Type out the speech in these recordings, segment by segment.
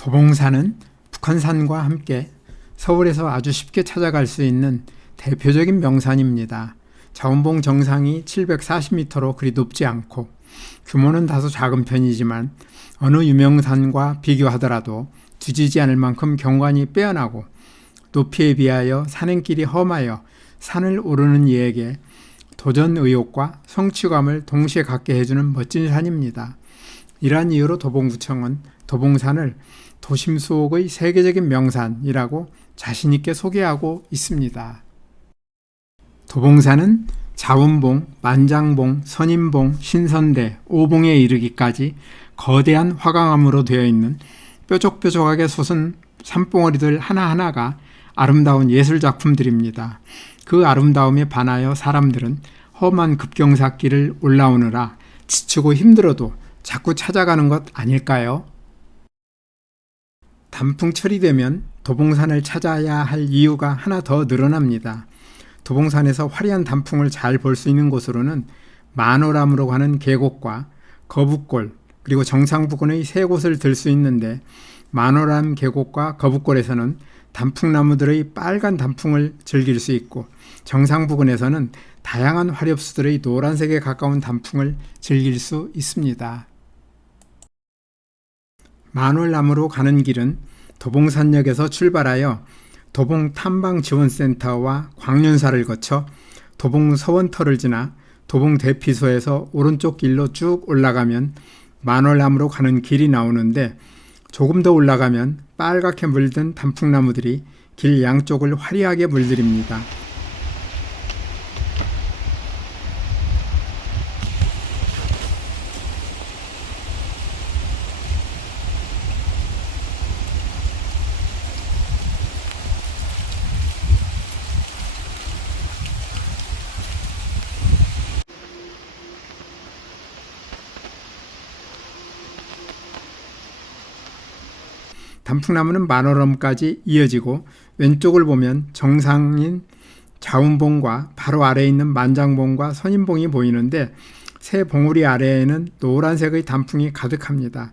도봉산은 북한산과 함께 서울에서 아주 쉽게 찾아갈 수 있는 대표적인 명산입니다. 자원봉 정상이 740m로 그리 높지 않고 규모는 다소 작은 편이지만 어느 유명산과 비교하더라도 뒤지지 않을 만큼 경관이 빼어나고 높이에 비하여 산행길이 험하여 산을 오르는 이에게 도전 의욕과 성취감을 동시에 갖게 해주는 멋진 산입니다. 이러한 이유로 도봉구청은 도봉산을 도심 수옥의 세계적인 명산이라고 자신있게 소개하고 있습니다. 도봉산은 자운봉, 만장봉, 선인봉, 신선대, 오봉에 이르기까지 거대한 화강암으로 되어 있는 뾰족뾰족하게 솟은 산봉우리들 하나하나가 아름다운 예술 작품들입니다. 그 아름다움에 반하여 사람들은 험한 급경사길을 올라오느라 지치고 힘들어도 자꾸 찾아가는 것 아닐까요? 단풍 철이 되면 도봉산을 찾아야 할 이유가 하나 더 늘어납니다. 도봉산에서 화려한 단풍을 잘 볼 수 있는 곳으로는 만오람으로 가는 계곡과 거북골 그리고 정상 부근의 세 곳을 들 수 있는데 만오람 계곡과 거북골에서는 단풍나무들의 빨간 단풍을 즐길 수 있고 정상 부근에서는 다양한 화렵수들의 노란색에 가까운 단풍을 즐길 수 있습니다. 만월나무로 가는 길은 도봉산역에서 출발하여 도봉 탐방지원센터와 광륜사를 거쳐 도봉 서원터를 지나 도봉 대피소에서 오른쪽 길로 쭉 올라가면 만월나무로 가는 길이 나오는데 조금 더 올라가면 빨갛게 물든 단풍나무들이 길 양쪽을 화려하게 물들입니다. 단풍나무는 만월엄까지 이어지고 왼쪽을 보면 정상인 자운봉과 바로 아래에 있는 만장봉과 선인봉이 보이는데 새 봉우리 아래에는 노란색의 단풍이 가득합니다.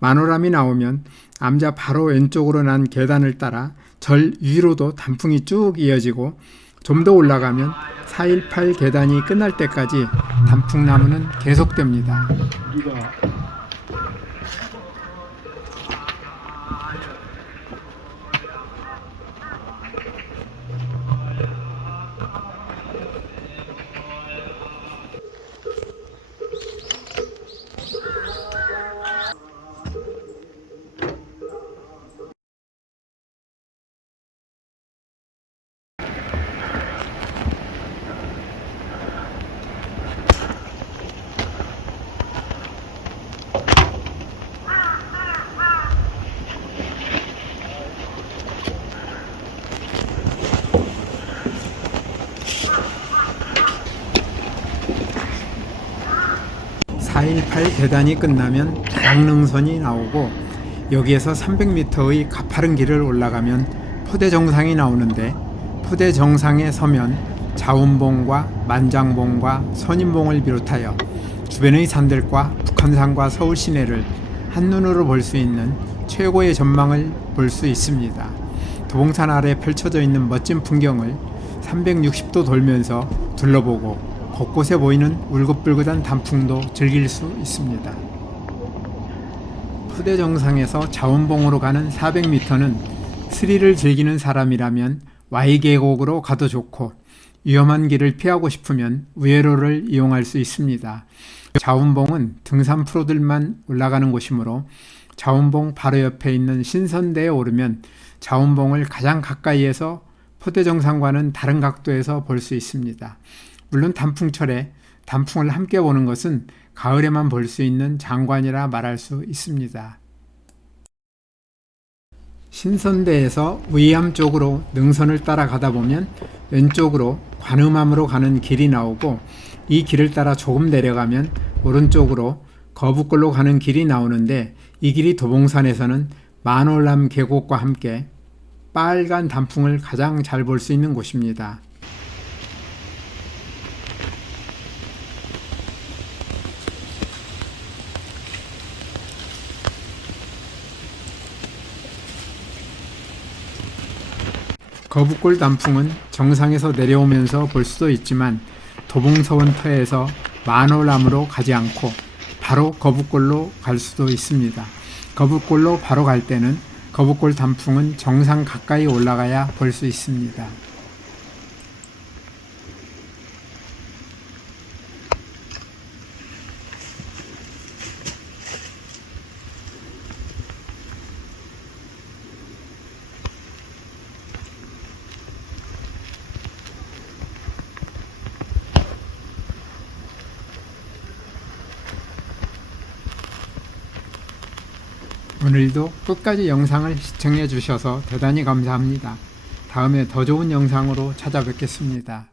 만호람이 나오면 암자 바로 왼쪽으로 난 계단을 따라 절 위로도 단풍이 쭉 이어지고 좀 더 올라가면 418 계단이 끝날 때까지 단풍나무는 계속됩니다. (418) 계단이 끝나면 장릉선이 나오고 여기에서 300m의 가파른 길을 올라가면 포대 정상이 나오는데 포대 정상에 서면 자운봉과 만장봉과 선인봉을 비롯하여 주변의 산들과 북한산과 서울 시내를 한눈으로 볼 수 있는 최고의 전망을 볼 수 있습니다. 도봉산 아래 펼쳐져 있는 멋진 풍경을 360도 돌면서 둘러보고 곳곳에 보이는 울긋불긋한 단풍도 즐길 수 있습니다. 푸대 정상에서 자원봉으로 가는 400m는 스릴을 즐기는 사람이라면 Y 계곡으로 가도 좋고 위험한 길을 피하고 싶으면 우회로를 이용할 수 있습니다. 자운봉은 등산 프로들만 올라가는 곳이므로 자운봉 바로 옆에 있는 신선대에 오르면 자운봉을 가장 가까이에서 포대 정상과는 다른 각도에서 볼 수 있습니다. 물론 단풍철에 단풍을 함께 보는 것은 가을에만 볼 수 있는 장관이라 말할 수 있습니다. 신선대에서 위암 쪽으로 능선을 따라가다 보면 왼쪽으로 관음암으로 가는 길이 나오고 이 길을 따라 조금 내려가면 오른쪽으로 거북골로 가는 길이 나오는데 이 길이 도봉산에서는 만월남 계곡과 함께 빨간 단풍을 가장 잘 볼 수 있는 곳입니다. 거북골 단풍은 정상에서 내려오면서 볼 수도 있지만 도봉서원터에서 만월암으로 가지 않고 바로 거북골로 갈 수도 있습니다. 거북골로 바로 갈 때는 거북골 단풍은 정상 가까이 올라가야 볼 수 있습니다. 오늘도 끝까지 영상을 시청해 주셔서 대단히 감사합니다. 다음에 더 좋은 영상으로 찾아뵙겠습니다.